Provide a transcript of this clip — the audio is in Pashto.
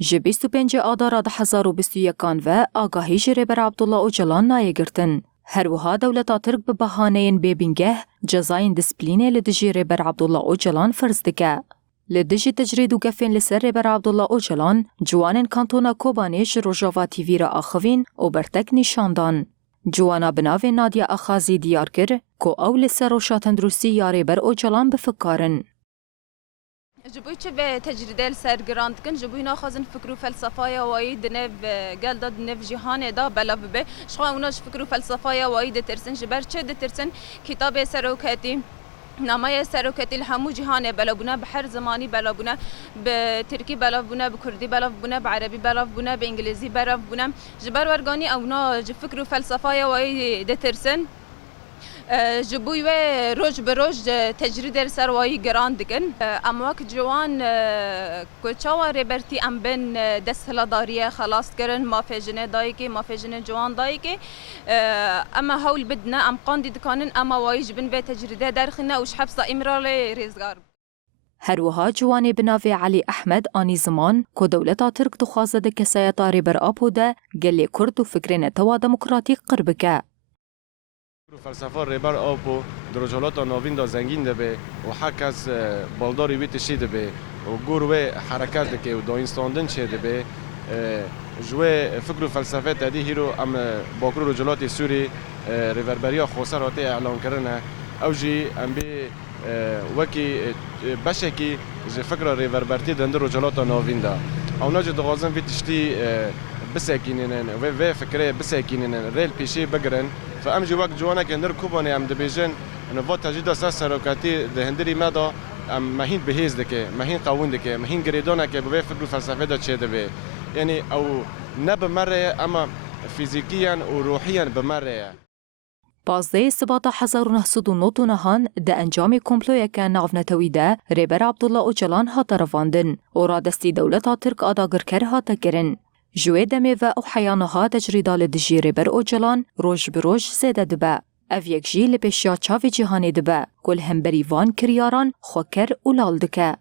ji 25 Adara 2021 ve agahî ji Rêber Abdullah Öcalan nayê girtin. Her wiha dewleta Tirk bi behaneyên bêbîngeh cezayên disiplînê li dijî Rêber Abdullah Öcalan firz dike. Li dijî tecrîd û gefên li ser Rêber Abdullah Öcalan, ciwanên kantona Kobanê ji Rojava TV re axivîn û bertek nîşandan. Ciwana bi navê Nadia Axazî diyar kir ku ew li ser rewşa tendurustî ya Rêber Öcalan bifikarin. جبوی چه به تجربه سرگراند کن جبوی ناخذن فکر و فلسفه وای دنو گل داد نو جهان دا بلا به شخوا اوناش فکر و فلسفه وای د ترسن جبر چه د ترسن کتاب سروکتی نامه سروکتی الهمو جهان بلا بنا به هر زمانی بلا بنا به ترکی بلا بنا به کردی بلا بنا به عربی بلا بنا به انگلیسی بلا بنا جبر ورگانی اونا فکر و فلسفه وای د ترسن جبوی و روز به روز تجربه سروایی گراند کن اما که جوان کوچاوا ریبرتی ام بن دستهلداریه خلاص کردن مافجنه دایی که مافجنه جوان دایی که اما حول بدنا ام قاندی دکانن اما وایج بن به تجربه درخنه وش حبس امرال ریزگار هروها جوانی بناوی علی احمد آنی زمان که دولتا ترک دخوازه ده کسایتا ریبر آپو ده گلی کرد و فکرین توا دموکراتیک قربکه. فلسفه ریبر آپو درجالات ناوین دا زنگین ده به و حق از بالداری وی تشیده به و گروه حرکت که و دا اینستاندن چه ده به جوه فکر و فلسفه تدی هیرو ام باکرو رجالات سوری ریوربریا خوصر هاته اعلان کرنه او جی ام بی وکی بشه که فکر ریوربرتی دنده رجالات ناوین ده اونا جه دغازن وی تشتی بساكينين و فكرة بساكينين ريل بيشي بقرن فأمجي وقت جوانا كندر كوباني عم دبيجن إنه فوت تجد أساس سرقاتي دهندري ماذا أم ماهين بهيز دكه ماهين قاون دكه ماهين قريدونا كبوي فكر فلسفة ده شيء دبي يعني أو نب مرة أما فيزيكيا وروحيا بمرة. بازده سباتا 1999 ده انجام کمپلوی که ناونتوی ده ریبر عبدالله öcalan هاتا رواندن و را دستی دولتا ترک آداگر کر هاتا کرن. جوه دمه و او حیانها تجریدا لدجی ریبر öcalan روش بروش زیده دبه. او یک جی لپشیا چاوی جهانی دبه. کل هم بریوان کریاران خوکر اولال دکه.